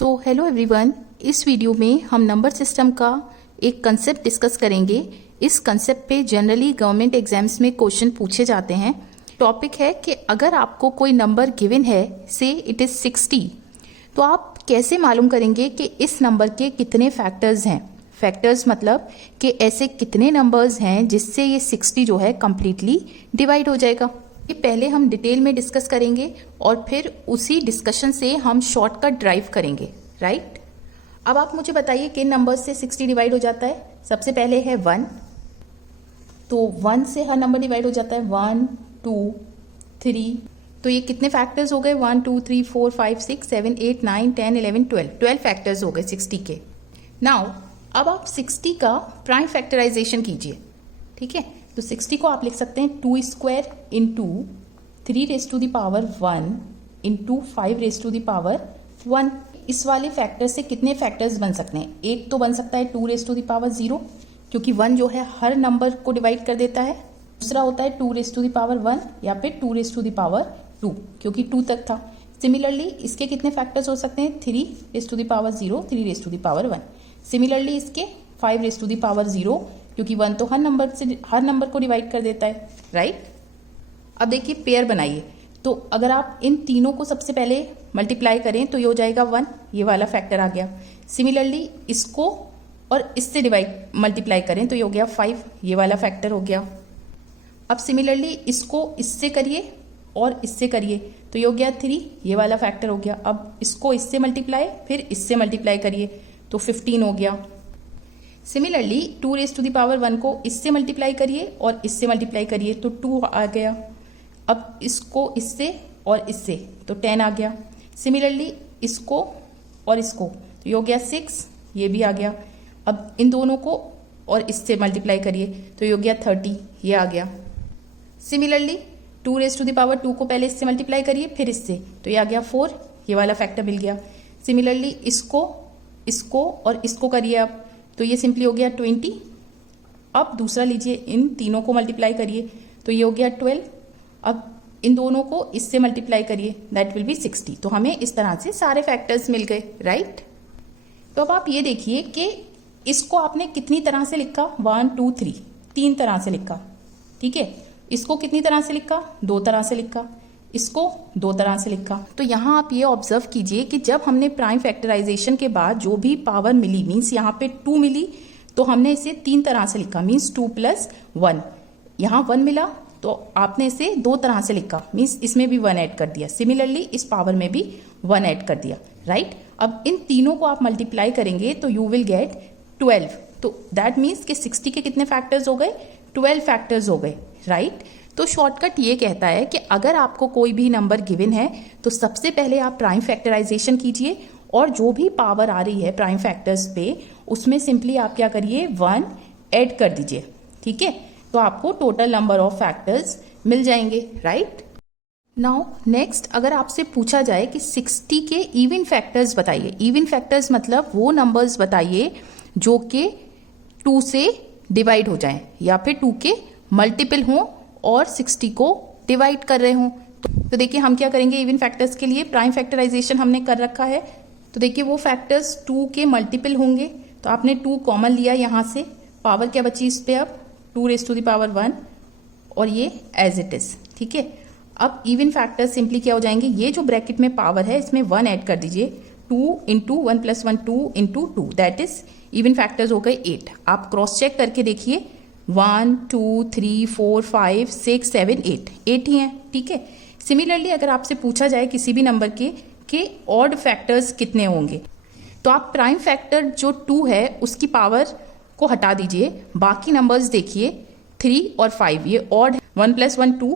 So hello everyone, इस video में हम नंबर सिस्टम का एक कंसेप्ट डिस्कस करेंगे। इस कंसेप्ट पे जनरली गवर्नमेंट एग्जाम्स में क्वेश्चन पूछे जाते हैं। टॉपिक है कि अगर आपको कोई नंबर गिवन है, से इट इज़ 60, तो आप कैसे मालूम करेंगे कि इस नंबर के कितने फैक्टर्स हैं। फैक्टर्स मतलब कि ऐसे कितने नंबर्स हैं जिससे ये 60 जो है कम्प्लीटली डिवाइड हो जाएगा। ये पहले हम डिटेल में डिस्कस करेंगे और फिर उसी डिस्कशन से हम शॉर्टकट ड्राइव करेंगे, राइट। अब आप मुझे बताइए किन नंबर्स से 60 डिवाइड हो जाता है। सबसे पहले है 1, तो 1 से हर नंबर डिवाइड हो जाता है। 1, 2, 3, तो ये कितने फैक्टर्स हो गए? 1, 2, 3, 4, 5, 6, 7, 8, 9, 10, 11, 12 फैक्टर्स हो गए 60 के। नाउ अब आप 60 का प्राइम फैक्टराइजेशन कीजिए, ठीक है। तो 60 को आप लिख सकते हैं 2 square into 3 raise to the power 1 into 5 raise to the power 1। इस वाले फैक्टर से कितने फैक्टर्स बन सकते हैं? एक तो बन सकता है 2 रेज टू द पावर 0, क्योंकि 1 जो है हर नंबर को डिवाइड कर देता है। दूसरा होता है 2 रेज टू द पावर 1 या फिर 2 रेज टू द पावर 2, क्योंकि 2 तक था। सिमिलरली इसके कितने फैक्टर्स हो सकते हैं? 3 raise to the power 0, 3 raise to the power 1। Similarly इसके 5 रेज टू द पावर 0, क्योंकि 1 तो हर नंबर को डिवाइड कर देता है, राइट। अब देखिए पेयर बनाइए, तो अगर आप इन तीनों को सबसे पहले मल्टीप्लाई करें तो ये हो जाएगा 1, ये वाला फैक्टर आ गया। सिमिलरली इसको और इससे मल्टीप्लाई करें तो ये हो गया 5, ये वाला फैक्टर हो गया। अब सिमिलरली इसको इससे करिए और इससे करिए तो ये हो गया 3, ये वाला फैक्टर हो गया। अब इसको इससे मल्टीप्लाई फिर इससे मल्टीप्लाई करिए तो 15 हो गया। Similarly 2 raise to the power 1 को इससे मल्टीप्लाई करिए और इससे मल्टीप्लाई करिए तो 2 आ गया। अब इसको इससे और इससे तो 10 आ गया। सिमिलरली इसको और इसको तो ये हो गया 6, ये भी आ गया। अब इन दोनों को और इससे मल्टीप्लाई करिए तो ये हो गया 30, ये आ गया। Similarly 2 raise to the power 2 को पहले इससे मल्टीप्लाई करिए फिर इससे तो ये आ गया 4, ये वाला फैक्टर मिल गया। सिमिलरली इसको और इसको करिए आप तो ये सिंपली हो गया 20। अब दूसरा लीजिए, इन तीनों को मल्टीप्लाई करिए तो ये हो गया 12। अब इन दोनों को इससे मल्टीप्लाई करिए, दैट विल बी 60। तो हमें इस तरह से सारे फैक्टर्स मिल गए, राइट। तो अब आप ये देखिए कि इसको आपने कितनी तरह से लिखा? 1, 2, 3, 3 तरह से लिखा, ठीक है। इसको कितनी तरह से लिखा? 2 तरह से लिखा। इसको 2 तरह से लिखा। तो यहाँ आप ये ऑब्जर्व कीजिए कि जब हमने प्राइम फैक्टराइजेशन के बाद जो भी पावर मिली, मीन्स यहाँ पे 2 मिली, तो हमने इसे 3 तरह से लिखा, मीन्स 2 + 1। यहाँ 1 मिला तो आपने इसे 2 तरह से लिखा, मीन्स इसमें भी 1 ऐड कर दिया। सिमिलरली इस पावर में भी 1 ऐड कर दिया, राइट। अब इन तीनों को आप मल्टीप्लाई करेंगे तो यू विल गेट 12। तो दैट मीन्स कि 60 के कितने फैक्टर्स हो गए? 12 फैक्टर्स हो गए, राइट। तो शॉर्टकट ये कहता है कि अगर आपको कोई भी नंबर गिवन है तो सबसे पहले आप प्राइम फैक्टराइजेशन कीजिए और जो भी पावर आ रही है प्राइम फैक्टर्स पे उसमें सिंपली आप क्या करिए? 1 ऐड कर दीजिए, ठीक है। तो आपको टोटल नंबर ऑफ फैक्टर्स मिल जाएंगे, राइट। नाउ नेक्स्ट, अगर आपसे पूछा जाए कि 60 के इवन फैक्टर्स बताइए। इवन फैक्टर्स मतलब वो नंबर्स बताइए जो कि 2 से डिवाइड हो जाएं या फिर 2 के मल्टीपल हों और 60 को डिवाइड कर रहे हों। तो देखिए हम क्या करेंगे, इवन फैक्टर्स के लिए प्राइम फैक्टराइजेशन हमने कर रखा है। तो देखिए वो फैक्टर्स 2 के मल्टीपल होंगे, तो आपने 2 कॉमन लिया यहाँ से, पावर क्या बची इस पे? अब 2 रेज टू द पावर 1 और ये एज इट इज, ठीक है। अब इवन फैक्टर्स सिंपली क्या हो जाएंगे? ये जो ब्रैकेट में पावर है इसमें 1 ऐड कर दीजिए, 2 into 1 + 1 2 into 2, that is even factors हो गए 8। आप क्रॉस चेक करके देखिए 1, 2, 3, 4, 5, 6, 7, 8 ही हैं, ठीक है। सिमिलरली अगर आपसे पूछा जाए किसी भी नंबर के ऑड फैक्टर्स कितने होंगे, तो आप प्राइम फैक्टर जो 2 है उसकी पावर को हटा दीजिए, बाकी नंबर्स देखिए 3 और 5 ये ऑड, 1 + 1 2,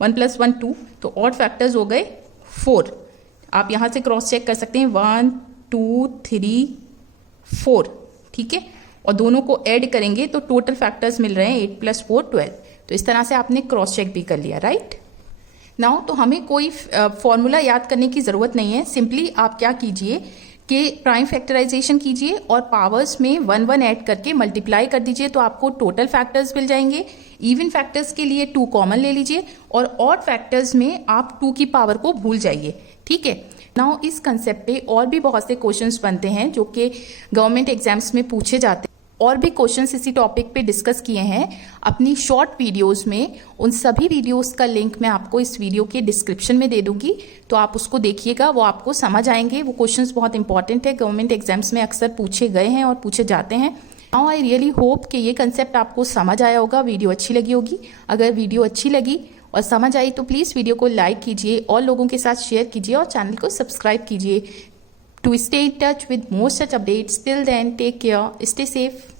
1 + 1 2, तो ऑड फैक्टर्स हो गए 4। आप यहाँ से क्रॉस चेक कर सकते हैं 1, 2, 3, 4, ठीक है। और दोनों को ऐड करेंगे तो टोटल फैक्टर्स मिल रहे हैं 8 + 4 12। तो इस तरह से आपने क्रॉस चेक भी कर लिया, राइट। नाउ तो हमें कोई फॉर्मूला याद करने की ज़रूरत नहीं है। सिंपली आप क्या कीजिए कि प्राइम फैक्टराइजेशन कीजिए और पावर्स में 1 1 ऐड करके मल्टीप्लाई कर दीजिए तो आपको टोटल फैक्टर्स मिल जाएंगे। इवन फैक्टर्स के लिए 2 कॉमन ले लीजिए और ऑड फैक्टर्स में आप 2 की पावर को भूल जाइए, ठीक है। नाउ इस कंसेप्ट पे और भी बहुत से क्वेश्चंस बनते हैं जो कि गवर्नमेंट एग्जाम्स में पूछे जाते हैं। और भी क्वेश्चंस इसी टॉपिक पे डिस्कस किए हैं अपनी शॉर्ट वीडियोस में। उन सभी वीडियोस का लिंक मैं आपको इस वीडियो के डिस्क्रिप्शन में दे दूंगी, तो आप उसको देखिएगा, वो आपको समझ आएंगे। वो क्वेश्चंस बहुत इंपॉर्टेंट है, गवर्नमेंट एग्जाम्स में अक्सर पूछे गए हैं और पूछे जाते हैं। नाउ आई रियली होप कि ये कंसेप्ट आपको समझ आया होगा, वीडियो अच्छी लगी होगी। अगर वीडियो अच्छी लगी और समझ आई तो प्लीज़ वीडियो को लाइक कीजिए और लोगों के साथ शेयर कीजिए और चैनल को सब्सक्राइब कीजिए। To stay in touch with more such updates, till then, take care, stay safe.